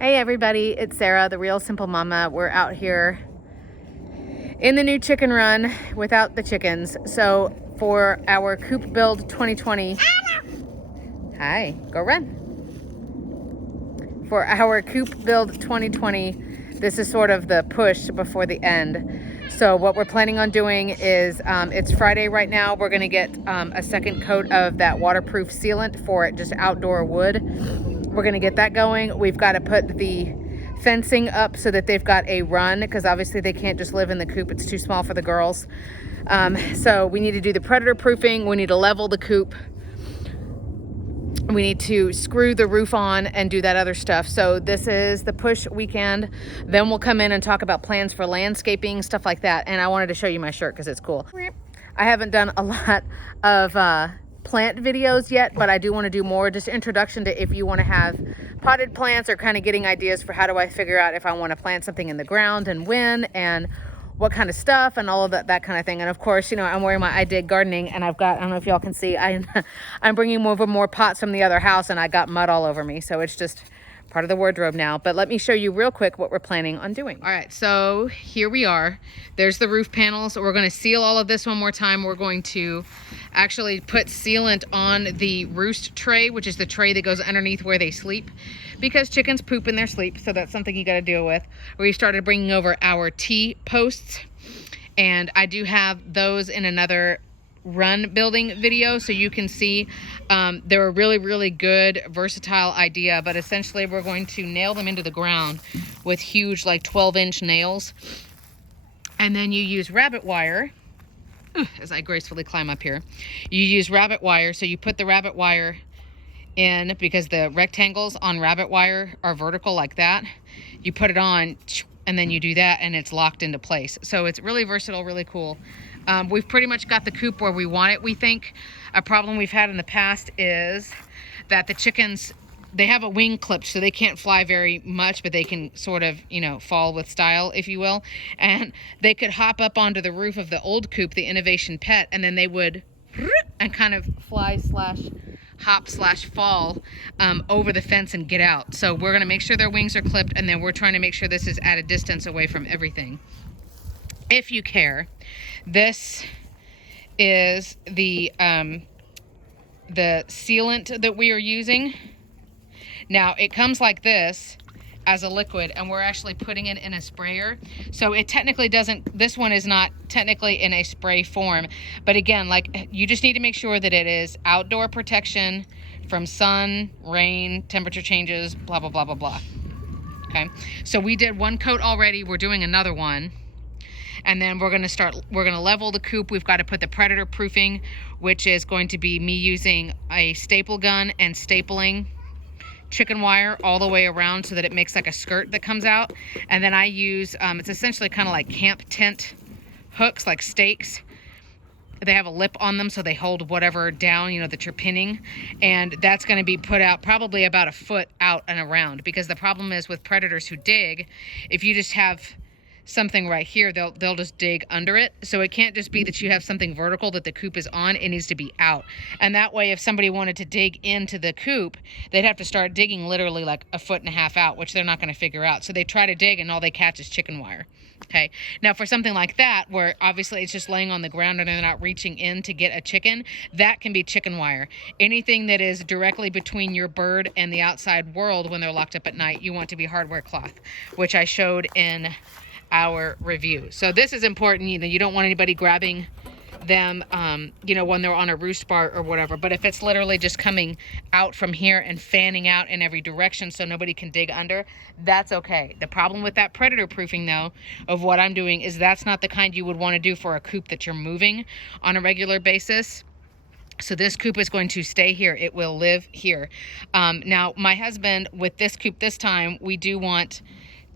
Hey everybody, it's Sarah, the Real Simple Mama. We're out here in the new chicken run without the chickens. So for our Coop build 2020, hi, go run. For our Coop build 2020, this is sort of the push before the end. So what we're planning on doing is, it's Friday right now. We're gonna get a second coat of that waterproof sealant for just outdoor wood. We're gonna get that going. We've got to put the fencing up so that they've got a run, because obviously they can't just live in the coop. It's too small for the girls. So we need to do the predator proofing. We need to level the coop. We need to screw the roof on and do that other stuff. So this is the push weekend. Then we'll come in and talk about plans for landscaping, stuff like that. And I wanted to show you my shirt because it's cool. I haven't done a lot of plant videos yet, but I do want to do more, just introduction to if you want to have potted plants, or kind of getting ideas for how do I figure out if I want to plant something in the ground and when, and what kind of stuff, and all of that kind of thing. And of course, you know, I'm wearing my I Dig Gardening, and I've got, I don't know if y'all can see, I'm bringing over more pots from the other house, and I got mud all over me. So it's just part of the wardrobe now. But let me show you real quick what we're planning on doing. All right, so here we are. There's the roof panels. We're going to seal all of this one more time. We're going to actually put sealant on the roost tray, which is the tray that goes underneath where they sleep, because chickens poop in their sleep. So that's something you got to deal with. We started bringing over our T-posts, and I do have those in another run building video, so you can see they're a really good versatile idea. But essentially we're going to nail them into the ground with huge, like 12-inch nails, and then you use rabbit wire. As I gracefully climb up here, you use rabbit wire. So you put the rabbit wire in, because the rectangles on rabbit wire are vertical like that. You put it on, and then you do that, and it's locked into place. So it's really versatile, really cool. We've pretty much got the coop where we want it, we think. A problem we've had in the past is that the chickens, they have a wing clipped, so they can't fly very much, but they can sort of, you know, fall with style, if you will. And they could hop up onto the roof of the old coop, the Innovation Pet, and then they would and kind of fly slash hop slash fall over the fence and get out. So we're going to make sure their wings are clipped, and then we're trying to make sure this is at a distance away from everything. If you care, this is the sealant that we are using. Now it comes like this as a liquid, and we're actually putting it in a sprayer. So it technically doesn't, this one is not technically in a spray form, but again, like, you just need to make sure that it is outdoor protection from sun, rain, temperature changes, blah, blah, blah, blah, blah. Okay, so we did one coat already. We're doing another one. And then we're going to level the coop. We've got to put the predator proofing, which is going to be me using a staple gun and stapling chicken wire all the way around so that it makes like a skirt that comes out. And then I use, it's essentially kind of like camp tent hooks, like stakes. They have a lip on them, so they hold whatever down, you know, that you're pinning. And that's going to be put out probably about a foot out and around, because the problem is with predators who dig, if you just have something right here, they'll just dig under it. So it can't just be that you have something vertical that the coop is on. It needs to be out. And that way, if somebody wanted to dig into the coop, they'd have to start digging literally like a foot and a half out, which they're not going to figure out. So they try to dig, and all they catch is chicken wire. Okay, now for something like that, where obviously it's just laying on the ground and they're not reaching in to get a chicken, that can be chicken wire. Anything that is directly between your bird and the outside world when they're locked up at night, you want to be hardware cloth, which I showed in our review. So this is important. You know, you don't want anybody grabbing them, you know, when they're on a roost bar or whatever. But if it's literally just coming out from here and fanning out in every direction so nobody can dig under, that's okay. The problem with that predator proofing, though, of what I'm doing, is that's not the kind you would want to do for a coop that you're moving on a regular basis. So this coop is going to stay here. It will live here. Now, my husband, with this coop this time, we do want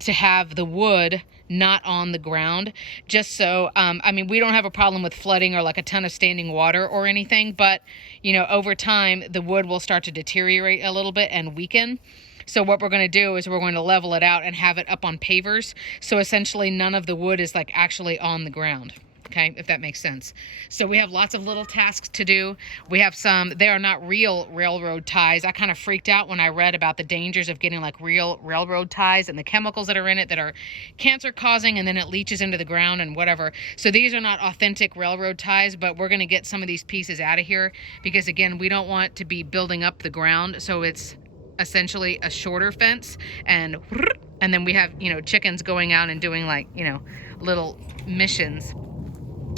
to have the wood not on the ground, just so, I mean, we don't have a problem with flooding or like a ton of standing water or anything, but, you know, over time, the wood will start to deteriorate a little bit and weaken. So what we're going to do is we're going to level it out and have it up on pavers. So essentially none of the wood is like actually on the ground. Okay, if that makes sense. So we have lots of little tasks to do. We have some, they are not real railroad ties. I kind of freaked out when I read about the dangers of getting like real railroad ties and the chemicals that are in it that are cancer causing, and then it leaches into the ground and whatever. So these are not authentic railroad ties, but we're gonna get some of these pieces out of here because again, we don't want to be building up the ground. So it's essentially a shorter fence, and then we have, you know, chickens going out and doing like, you know, little missions.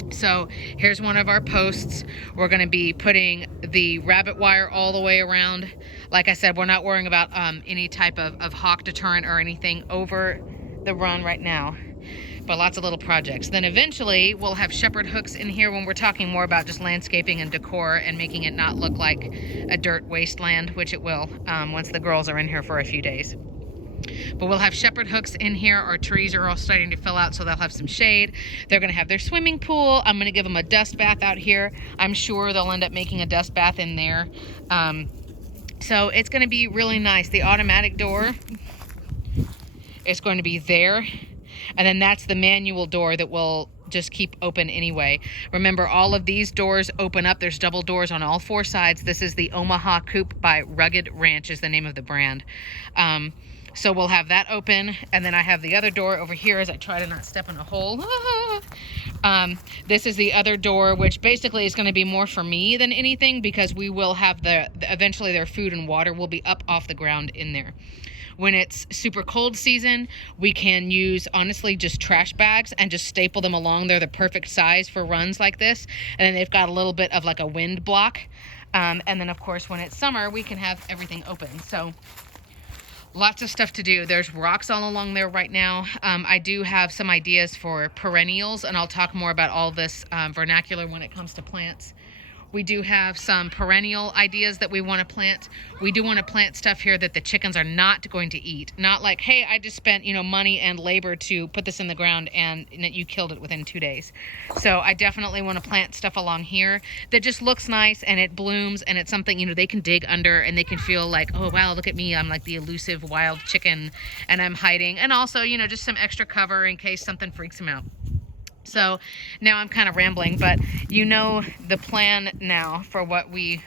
So here's one of our posts. We're going to be putting the rabbit wire all the way around. Like I said, we're not worrying about any type of hawk deterrent or anything over the run right now, but lots of little projects. Then eventually we'll have shepherd hooks in here when we're talking more about just landscaping and decor and making it not look like a dirt wasteland, which it will once the girls are in here for a few days. But we'll have shepherd hooks in here. Our trees are all starting to fill out, so they'll have some shade. They're going to have their swimming pool. I'm going to give them a dust bath out here. I'm sure they'll end up making a dust bath in there. So it's going to be really nice. The automatic door is going to be there. And then that's the manual door that will just keep open anyway. Remember, all of these doors open up. There's double doors on all four sides. This is the Omaha Coop by Rugged Ranch is the name of the brand. So we'll have that open, and then I have the other door over here as I try to not step in a hole. This is the other door, which basically is going to be more for me than anything because we will have eventually their food and water will be up off the ground in there. When it's super cold season, we can use, honestly, just trash bags and just staple them along. They're the perfect size for runs like this. And then they've got a little bit of like a wind block. And then, of course, when it's summer, we can have everything open. So lots of stuff to do. There's rocks all along there right now. I do have some ideas for perennials, and I'll talk more about all this vernacular when it comes to plants. We do have some perennial ideas that we want to plant. We do want to plant stuff here that the chickens are not going to eat. Not like, hey, I just spent, you know, money and labor to put this in the ground and you killed it within 2 days. So I definitely want to plant stuff along here that just looks nice and it blooms and it's something, you know, they can dig under and they can feel like, oh, wow, look at me. I'm like the elusive wild chicken and I'm hiding. And also, you know, just some extra cover in case something freaks them out. So now I'm kind of rambling, but you know the plan now for what we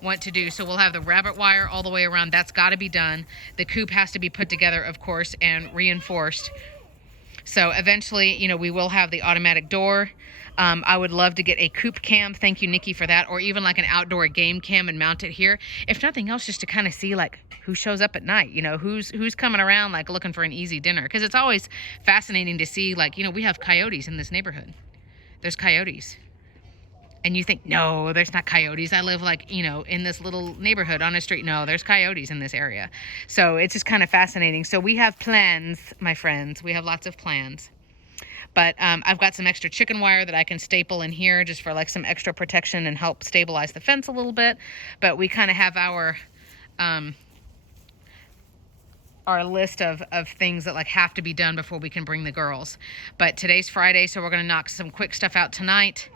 want to do. So we'll have the rabbit wire all the way around. That's got to be done. The coop has to be put together, of course, and reinforced. So eventually, you know, we will have the automatic door. I would love to get a coop cam. Thank you, Nikki, for that. Or even like an outdoor game cam and mount it here. If nothing else, just to kind of see like who shows up at night, you know, who's coming around like looking for an easy dinner. Because it's always fascinating to see, like, you know, we have coyotes in this neighborhood. There's coyotes. And you think, no, there's not coyotes. I live like, you know, in this little neighborhood on a street. No, there's coyotes in this area. So it's just kind of fascinating. So we have plans, my friends. We have lots of plans. But I've got some extra chicken wire that I can staple in here just for like some extra protection and help stabilize the fence a little bit. But we kind of have our list of things that like have to be done before we can bring the girls. But today's Friday, so we're going to knock some quick stuff out tonight.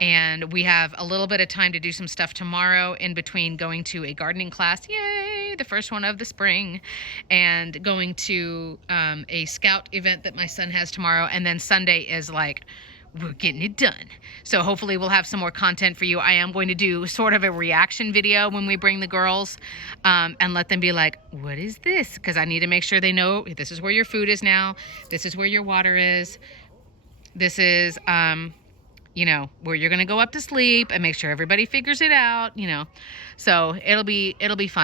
And we have a little bit of time to do some stuff tomorrow in between going to a gardening class, yay, the first one of the spring, and going to a scout event that my son has tomorrow. And then Sunday is like, we're getting it done. So hopefully we'll have some more content for you. I am going to do sort of a reaction video when we bring the girls and let them be like, what is this? Because I need to make sure they know this is where your food is now. This is where your water is. This is... you know, where you're going to go up to sleep and make sure everybody figures it out, you know. So it'll be fun.